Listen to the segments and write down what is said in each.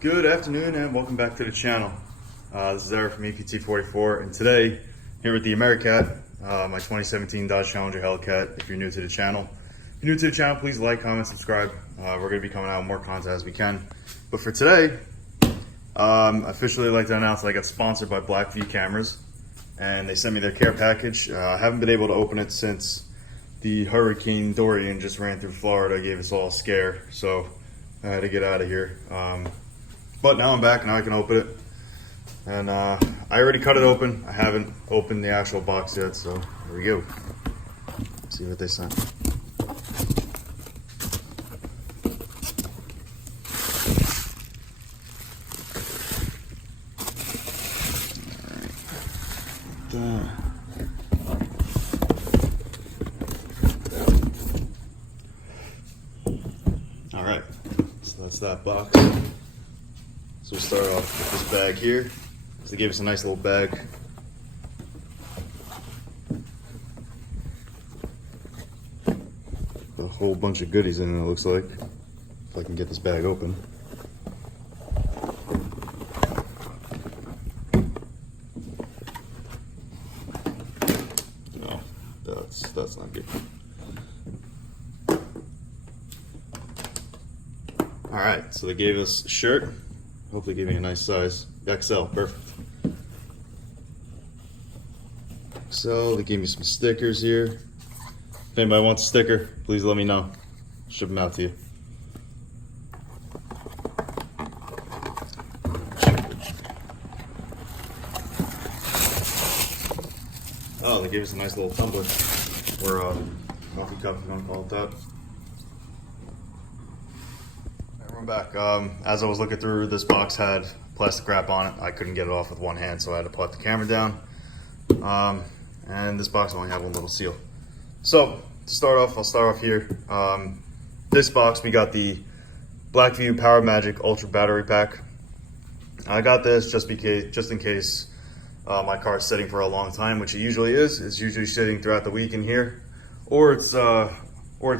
Good afternoon and welcome back to the channel. This is Eric from EPT44, and today here with the AmeriCat, my 2017 Dodge Challenger Hellcat. If you're new to the channel, please like, comment, subscribe. We're going to be coming out with more content as we can. But for today, I officially like to announce that I got sponsored by BLACKVUE cameras, and they sent me their care package. I haven't been able to open it since the Hurricane Dorian just ran through Florida, gave us all a scare, so I had to get out of here. But now I'm back, now I can open it. And I already cut it open. I haven't opened the actual box yet, so here we go. Let's see what they sent. Alright, so that's that box. So we start off with this bag here. So they gave us a nice little bag. A whole bunch of goodies in it, it looks like. If I can get this bag open. No, that's not good. Alright, so they gave us a shirt. Hopefully gave me a nice size. XL, perfect. So they gave me some stickers here. If anybody wants a sticker, please let me know. Ship them out to you. Oh, they gave us a nice little tumbler, or coffee cup if you want to call it that. We're back. As I was looking through, this box had plastic wrap on it. I couldn't get it off with one hand, so I had to put the camera down. And this box only had one little seal. So to start off, I'll start off here. This box, we got the BLACKVUE Power Magic Ultra Battery Pack. I got this just in case my car is sitting for a long time, which it usually is. It's usually sitting throughout the week in here, or it's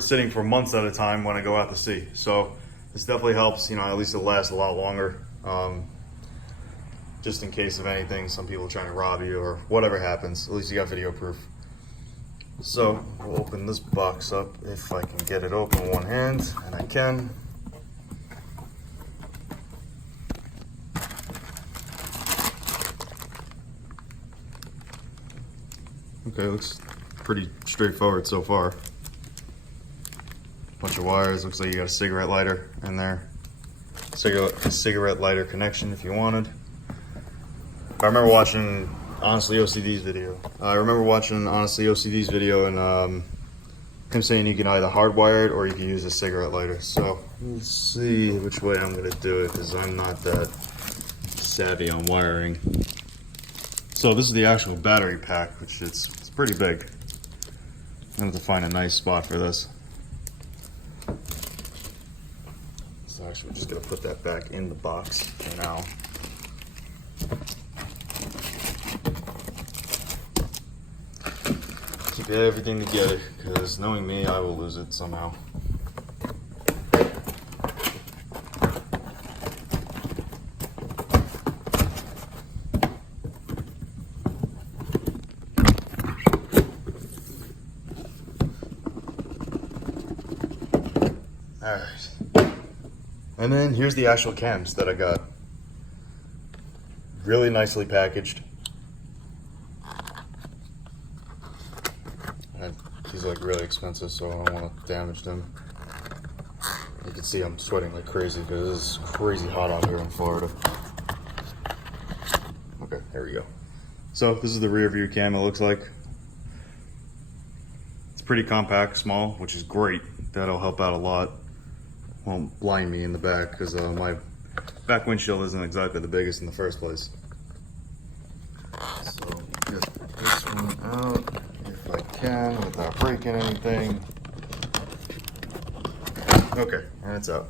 sitting for months at a time when I go out to sea. So this definitely helps, at least it'll last a lot longer. Just in case of anything, some people trying to rob you or whatever happens, at least you got video proof. So we'll open this box up if I can get it open with one hand, and I can. Okay, looks pretty straightforward so far. Bunch of wires, looks like you got a cigarette lighter in there. Cigarette lighter connection if you wanted. I remember watching Honestly OCD's video. And him saying you can either hardwire it or you can use a cigarette lighter. So we'll see which way I'm gonna do it, because I'm not that savvy on wiring. So this is the actual battery pack, which it's pretty big. I'm gonna have to find a nice spot for this. So actually, we're just gonna put that back in the box for now. Keep everything together, because knowing me, I will lose it somehow. Alright. And then here's the actual cams that I got. Really nicely packaged. And these are like really expensive, so I don't want to damage them. You can see I'm sweating like crazy because it's crazy hot out here in Florida. Okay, there we go. So this is the rear view cam, it looks like. It's pretty compact, small, which is great. That'll help out a lot. Won't blind me in the back, because my back windshield isn't exactly the biggest in the first place. So get this one out if I can without breaking anything. Okay, and it's out.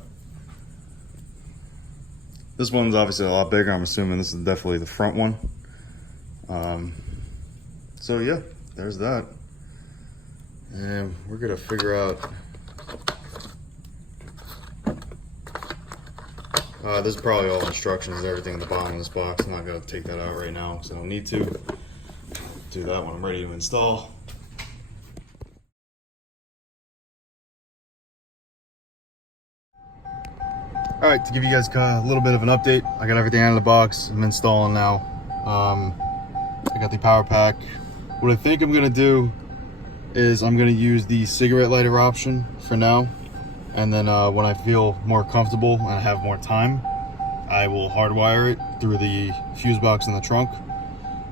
This one's obviously a lot bigger. I'm assuming this is definitely the front one. So yeah, there's that. And we're gonna figure out This is probably all instructions, everything in the bottom of this box. I'm not going to take that out right now because I don't need to. Do that when I'm ready to install. Alright, to give you guys a little bit of an update, I got everything out of the box. I'm installing now. I got the power pack. What I think I'm going to do is I'm going to use the cigarette lighter option for now. And then when I feel more comfortable and I have more time, I will hardwire it through the fuse box in the trunk.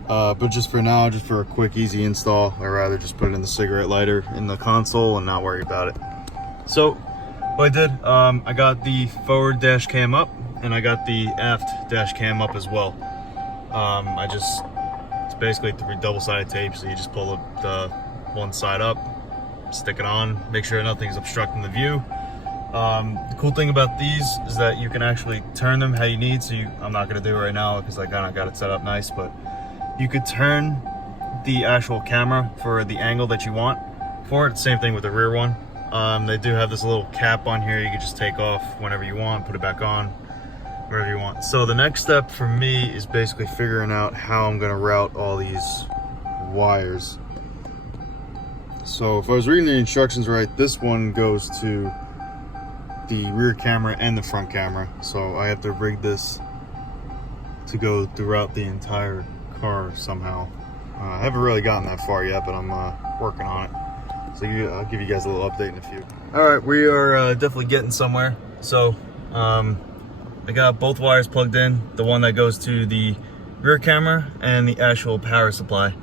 But just for now, just for a quick, easy install, I'd rather just put it in the cigarette lighter in the console and not worry about it. So what I did, I got the forward dash cam up and I got the aft dash cam up as well. It's basically 3 double-sided tape, so you just pull the one side up, stick it on, make sure nothing's obstructing the view. The cool thing about these is that you can actually turn them how you need. So I'm not going to do it right now because I kind of got it set up nice, but you could turn the actual camera for the angle that you want for it. Same thing with the rear one. They do have this little cap on here you can just take off whenever you want, put it back on wherever you want. So the next step for me is basically figuring out how I'm going to route all these wires. So if I was reading the instructions right, this one goes to the rear camera and the front camera, so I have to rig this to go throughout the entire car somehow. I haven't really gotten that far yet, but I'm working on it. So I'll give you guys a little update in a few. All right, we are definitely getting somewhere. So I got both wires plugged in, the one that goes to the rear camera and the actual power supply.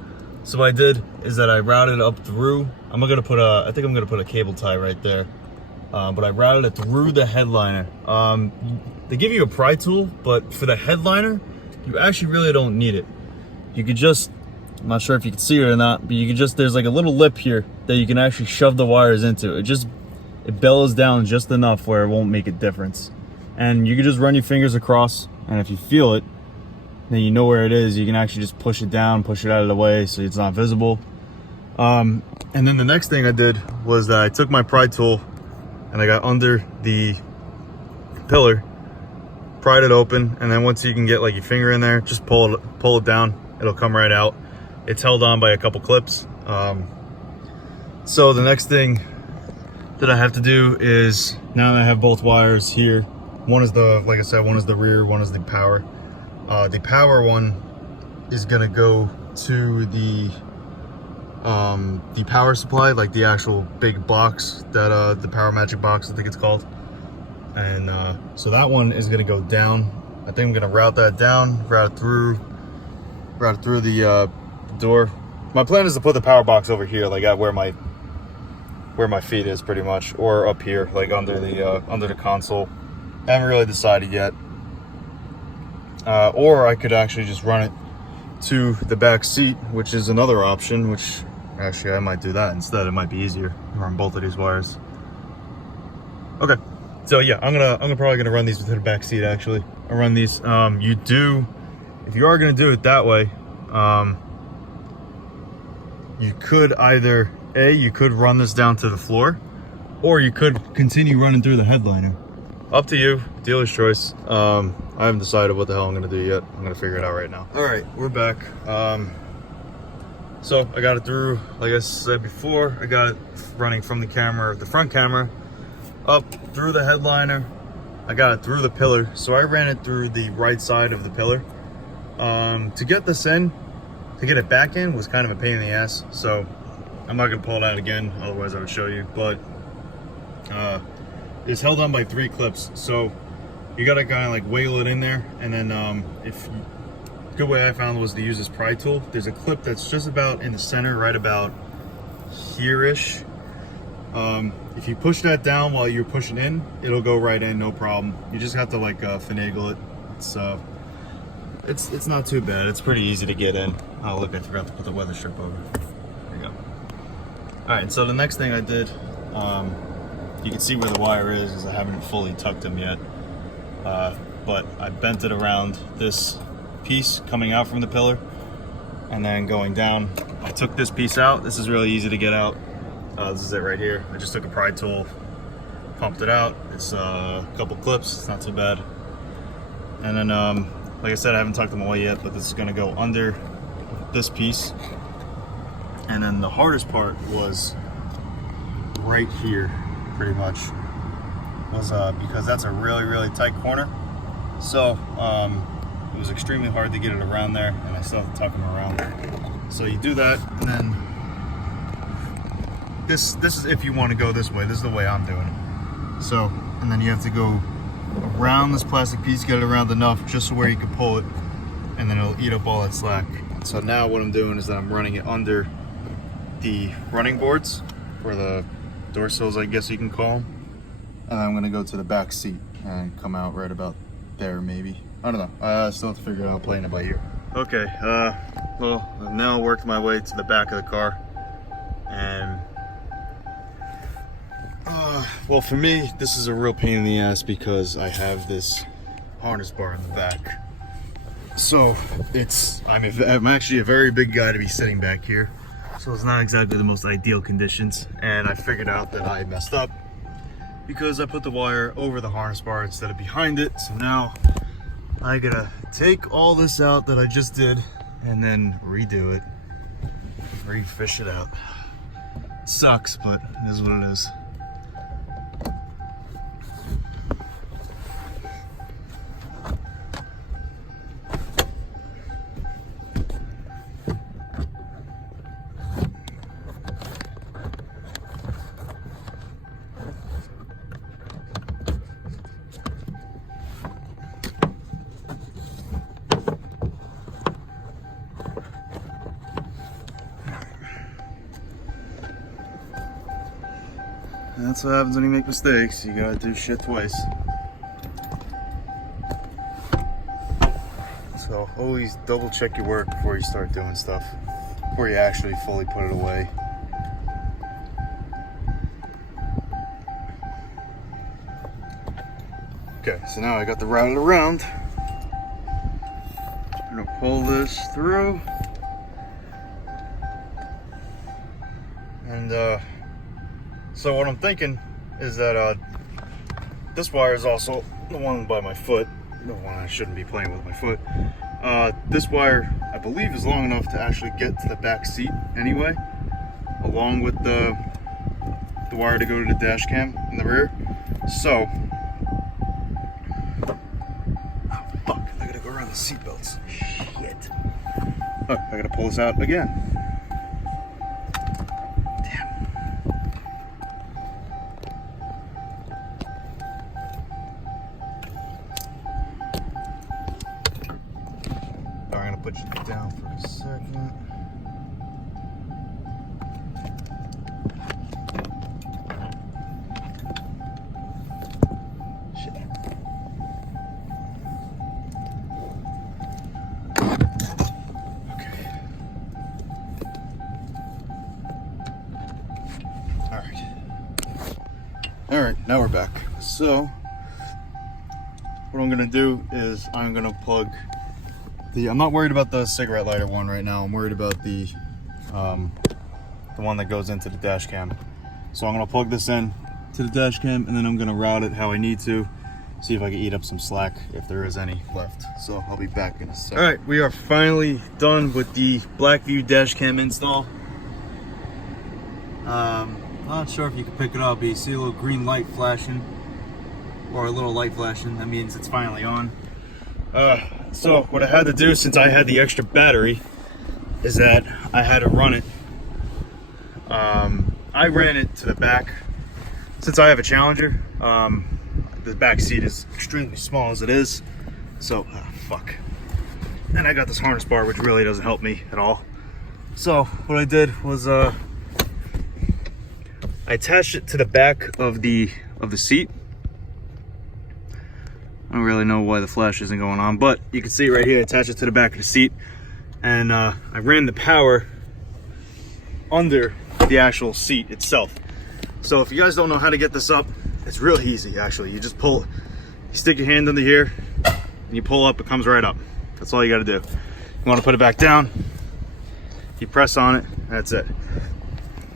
So what I did is that I routed up through, I think I'm gonna put a cable tie right there. But I routed it through the headliner. They give you a pry tool, but for the headliner, you actually really don't need it. You could just, I'm not sure if you can see it or not, but you can just, there's like a little lip here that you can actually shove the wires into. It bellows down just enough where it won't make a difference. And you can just run your fingers across, and if you feel it, then you know where it is. You can actually just push it down, push it out of the way so it's not visible. And then the next thing I did was that I took my pry tool and I got under the pillar, pried it open, and then once you can get like your finger in there, just pull it down. It'll come right out. It's held on by a couple clips. So the next thing that I have to do is, now that I have both wires here, one is like I said, one is the rear, one is the power. The power one is gonna go to the power supply, like the actual big box that the Power Magic box, I think it's called. And so that one is gonna go down. I think I'm gonna route that down, route it through the door. My plan is to put the power box over here, like at where my feet is pretty much, or up here, like under the console. I haven't really decided yet. Or I could actually just run it to the back seat, which is another option, which actually I might do that instead. It might be easier to run both of these wires. Okay, so yeah, I'm probably gonna run these to the back seat. Actually, I'll run these. If you are gonna do it that way, you could either you could run this down to the floor, or you could continue running through the headliner. Up to you, dealer's choice. I haven't decided what the hell I'm gonna do yet. I'm gonna figure it out right now. All right, we're back. So I got it through, like I said before, I got it running from the front camera, up through the headliner. I got it through the pillar. So I ran it through the right side of the pillar. To get this in, to get it back in was kind of a pain in the ass. So I'm not gonna pull it out again, otherwise I would show you, but it's held on by 3 clips. So you gotta kind of like wiggle it in there, and then good way I found was to use this pry tool. There's a clip that's just about in the center, right about here-ish. If you push that down while you're pushing in, it'll go right in, no problem. You just have to like finagle it. It's not too bad. It's pretty easy to get in. Oh look, I forgot to put the weather strip over. There you go. All right, so the next thing I did, you can see where the wire is I haven't fully tucked them yet. But I bent it around this piece coming out from the pillar, and then going down, I took this piece out. This is really easy to get out. This is it right here. I just took a pry tool, pumped it out. It's a couple clips, it's not too bad. And then, like I said, I haven't tucked them away yet, but this is gonna go under this piece. And then the hardest part was right here, pretty much, was because that's a really tight corner. So it was extremely hard to get it around there, and I still have to tuck them around. So you do that, and then this is if you want to go this way. This is the way I'm doing it. So, and then you have to go around this plastic piece, get it around enough just so where you can pull it, and then it'll eat up all that slack. So now what I'm doing is that I'm running it under the running boards, or the door sills, I guess you can call them. And I'm gonna go to the back seat and come out right about there, maybe. I don't know. I still have to figure out playing it by ear. Okay, well, I've now worked my way to the back of the car, and well, for me, this is a real pain in the ass because I have this harness bar in the back. So I'm actually a very big guy to be sitting back here, so it's not exactly the most ideal conditions. And I figured out that I messed up because I put the wire over the harness bar instead of behind it. So now I gotta take all this out that I just did and then redo it, refish it out. It sucks, but it is what it is. That's what happens when you make mistakes. You gotta do shit twice. So always double check your work before you start doing stuff, before you actually fully put it away. Okay, so now I got the routed around. I'm gonna pull this through. And so what I'm thinking is that this wire is also the one by my foot, the one I shouldn't be playing with my foot. This wire, I believe, is long enough to actually get to the back seat anyway, along with the wire to go to the dash cam in the rear. So, oh fuck, I gotta go around the seat belts. Shit. Oh, I gotta pull this out again. Put you down for a second. Shit. Okay. All right, now we're back. So what I'm gonna do is I'm gonna plug I'm not worried about the cigarette lighter one right now. I'm worried about the one that goes into the dash cam. So I'm gonna plug this in to the dash cam, and then I'm gonna route it how I need to, see if I can eat up some slack if there is any left. So I'll be back in a second. All right, we are finally done with the BLACKVUE dash cam install. Not sure if you can pick it up, but you see a little green light flashing, or a little light flashing. That means it's finally on. So what I had to do, since I had the extra battery, is that I had to run it. I ran it to the back. Since I have a Challenger, the back seat is extremely small as it is. So, fuck. And I got this harness bar, which really doesn't help me at all. So what I did was I attached it to the back of the seat. I don't really know why the flash isn't going on, but you can see it right here. I attach it to the back of the seat, and I ran the power under the actual seat itself. So if you guys don't know how to get this up, it's really easy actually. You just pull, you stick your hand under here, and you pull up, it comes right up. That's all you gotta do. You wanna put it back down, you press on it, that's it.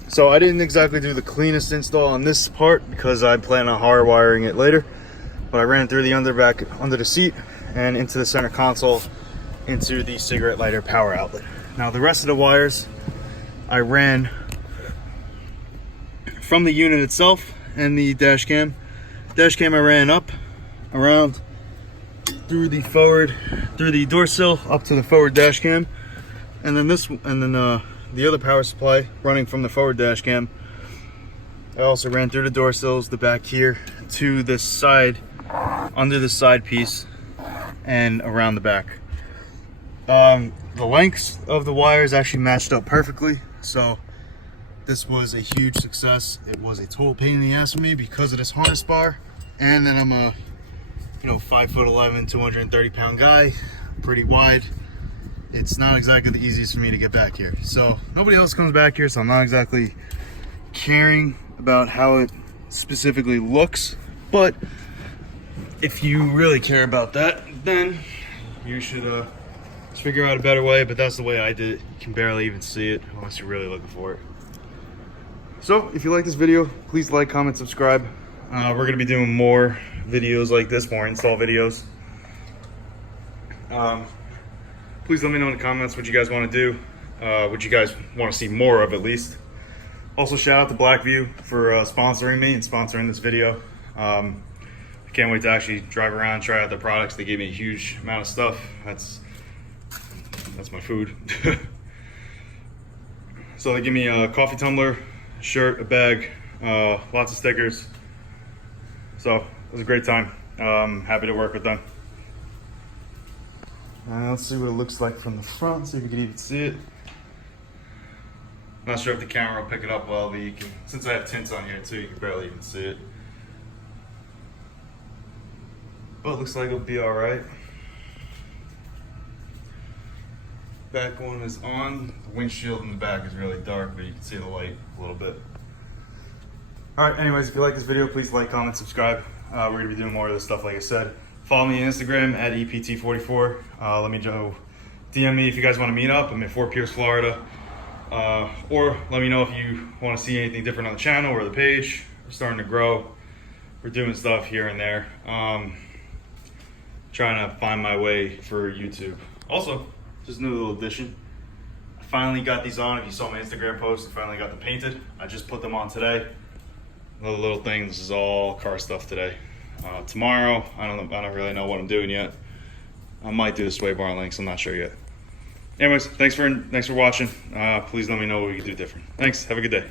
So I didn't exactly do the cleanest install on this part because I plan on hardwiring it later. but I ran through the under the seat and into the center console into the cigarette lighter power outlet. Now the rest of the wires I ran from the unit itself and the dash cam. Dash cam I ran up, around, through the door sill up to the forward dash cam, and then the other power supply running from the forward dash cam. I also ran through the door sills, the back here, to this side, under the side piece, and around the back. The lengths of the wires actually matched up perfectly, so this was a huge success. It was a total pain in the ass for me because of this harness bar, and then I'm a 5'11", 230-pound guy, pretty wide. It's not exactly the easiest for me to get back here. So nobody else comes back here, so I'm not exactly caring about how it specifically looks. But if you really care about that, then you should figure out a better way. But that's the way I did it. You can barely even see it unless you're really looking for it. So if you like this video, please like, comment, subscribe. We're going to be doing more videos like this, more install videos. Please let me know in the comments what you guys want to do, what you guys want to see more of at least. Also, shout out to BLACKVUE for sponsoring me and sponsoring this video. I can't wait to actually drive around and try out their products. They gave me a huge amount of stuff. That's my food. So they give me a coffee tumbler, a shirt, a bag, lots of stickers. So it was a great time. Happy to work with them. Let's see what it looks like from the front, see if you can even see it. Not sure if the camera will pick it up well, but you can, since I have tints on here too, you can barely even see it. But it looks like it'll be all right. Back one is on. The windshield in the back is really dark, but you can see the light a little bit. All right, anyways, if you like this video, please like, comment, subscribe. We're gonna be doing more of this stuff, like I said. Follow me on Instagram at EPT44. Let me know, DM me if you guys want to meet up. I'm in Fort Pierce, Florida. Or let me know if you want to see anything different on the channel or the page. We're starting to grow. We're doing stuff here and there. Trying to find my way for YouTube. Also, just a new little addition. I finally got these on. If you saw my Instagram post, I finally got them painted. I just put them on today. Another little thing. This is all car stuff today. Tomorrow, I don't really know what I'm doing yet. I might do the sway bar links. I'm not sure yet. Anyways, thanks for watching. Please let me know what we can do different. Thanks. Have a good day.